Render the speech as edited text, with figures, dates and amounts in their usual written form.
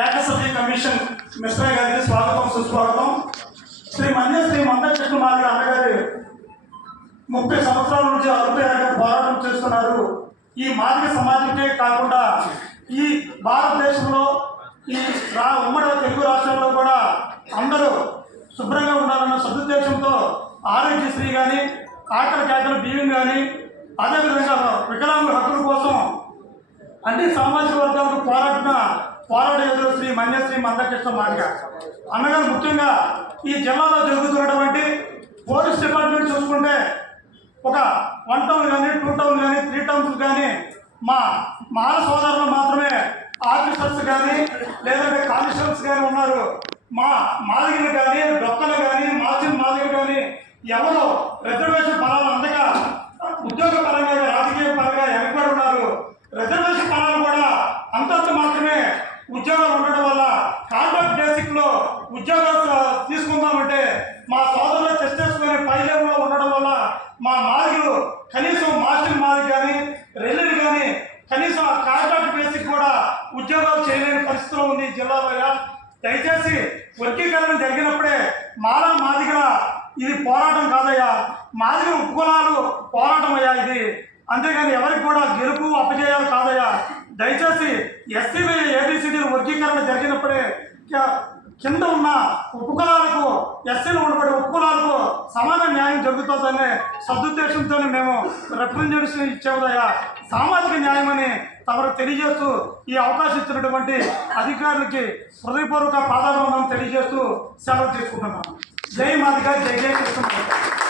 ఏకసభ్య commission Mishra గారికి స్వాగతం సుస్వాగతం. శ్రీ మందకృష్ణ మాదిగ అన్నగారి 30 సంవత్సరాల నుంచి అల్పయాగా పోరాటం చేస్తున్నారు. ఈ మాదిగ సమాజంకే కాకుండా ఈ భారతదేశంలో ఈ ఉమ్మడి తెలుగు రాష్ట్రాల్లో కూడా అందరూ శుభ్రంగా ఉండాలన్న సదుద్దేశంతో ఆరోగ్యశ్రీ కానీ ఆకలి కేకల బియ్యం కానీ అదేవిధంగా వికలాంగుల హక్కుల కోసం అన్ని సామాజిక వర్గాలకు పోరాడేది శ్రీ మందకృష్ణ మాదిగ అన్నగారు. ముఖ్యంగా ఈ జిల్లాలో జరుగుతున్నటువంటి పోలీస్ డిపార్ట్మెంట్ చూసుకుంటే ఒక 1 టౌన్ కానీ 2 టౌన్ కానీ 3 టౌన్స్ కానీ మా మాల సోదరులు మాత్రమే ఆఫీసర్స్ కానీ లేదంటే కానిస్టేబుల్స్ కానీ ఉన్నారు. మా మాదిగలు కానీ డొక్కలు కానీ మాదిగలు కానీ ఎవరు రిజర్వేషన్ ఫలాలు అందక ఉద్యోగ పరంగా రాజకీయ పరంగా వెనకబడి ఉన్నారు. రిజర్వేషన్ ఫలాలు కూడా అంతంత మాత్రమే ఉద్యోగాలు ఉండడం వల్ల కాంట్రాక్ట్ బేసిక్లో ఉద్యోగాలు తీసుకుందామంటే మా సోదరులు చేసుకునే పై లెవెల్లో ఉండడం వల్ల మా మాదిగలు కనీసం మాస్టర్ మాదిగ కానీ రెల్లులు కానీ కనీసం ఆ కాంట్రాక్ట్ బేసిక్ కూడా ఉద్యోగాలు చేయలేని పరిస్థితిలో ఉంది ఈ జిల్లాలో. దయచేసి వర్గీకరణ జరిగినప్పుడే మాదిగల ఇది పోరాటం కాదయ్యా, మాదిగ ఉపకులాలు పోరాటం అయ్యా ఇది. అంతేగాని ఎవరికి కూడా గెలుపు అపజయాలు కాదయ్యా. దయచేసి ఎస్సీలు ఏబిసిడీలు వర్గీకరణ జరిగినప్పుడే కింద ఉన్న ఉపకులాలకు ఎస్సీలు ఉండబడే ఉపకులాలకు సమాన న్యాయం జరుగుతుందనే సదుద్దేశంతోనే మేము రిప్రజెంటేషన్ ఇచ్చేదయ్యా. సామాజిక న్యాయం అని తమకు తెలియజేస్తూ ఈ అవకాశం ఇచ్చినటువంటి అధికారులకి హృదయపూర్వక పాదాభివందనం తెలియజేస్తూ సెలవు తీసుకుంటున్నాను. జై మాదిగ, జై కృష్ణ.